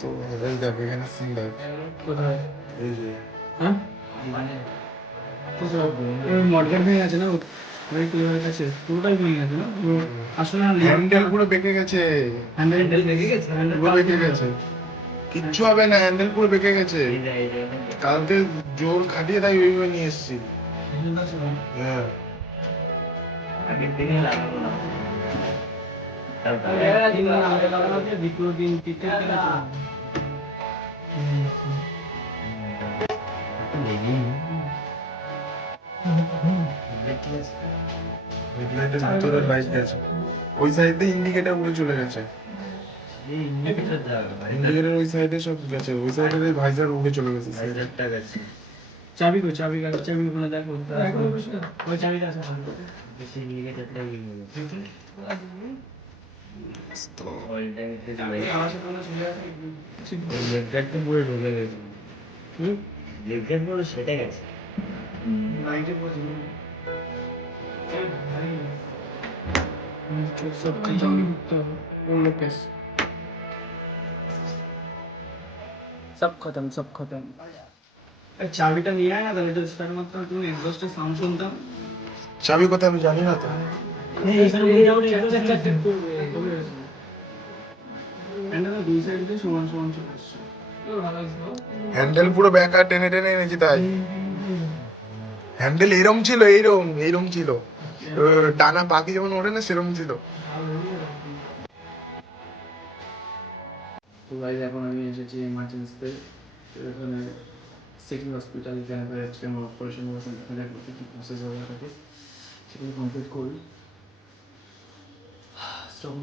তো এখানে সিন কোথায় এই যে হ্যাঁ ভেঙে গেছে না ওই পুরোটাই ভেঙে গেছে না আসলে হ্যান্ডেল পুরো বেঁকে গেছে হ্যান্ডেল গেছে পুরো বেঁকে গেছে কিচ্ছু হবে না হ্যান্ডেল পুরো বেঁকে গেছে কালকে জোর খাটিয়ে তাই ওইভাবে নিয়ে এসেছি হ্যাঁ দ্বিতীয় দিন তৃতীয় দিন ওই সাইডে ইন্ডিকেটর উড়ে চলে গেছে। ইন্ডিকেটর ওই সাইডে সব গেছে ওই সাইডে ভাইজার উড়ে চলে গেছে। চাবি কো চাবি কাছে চাবি ওখানে দেখো ওই চাবিটা আছে আমার। সাথে সব সব খতম সব খতম চাবিটা নিয়ে আয় না তাহলে মাত্র তুমি এক্সস্টের সাউন্ড শুনতাম চাবি কোথায় আমি জানি না তো দুই সাইড দিয়ে সমান সমান চলে আসছে। হ্যান্ডেল পুরো ব্যাকা টেনে টেনে এনেছি তাই। হ্যান্ডেল এরম ছিল এইরম এইরম ছিল। ডানা পাখি যেমন ওঠে না সেরম ছিল। তো গাইজ এখন আমি এসেছি এমার্জেন্সিতে এখানে সিটি হসপিটাল যেখানে আজকে আমার অপারেশন করেছেন এখানে করতে কি প্রসেস হবে থাকে সেটা কমপ্লিট করি। স্টপ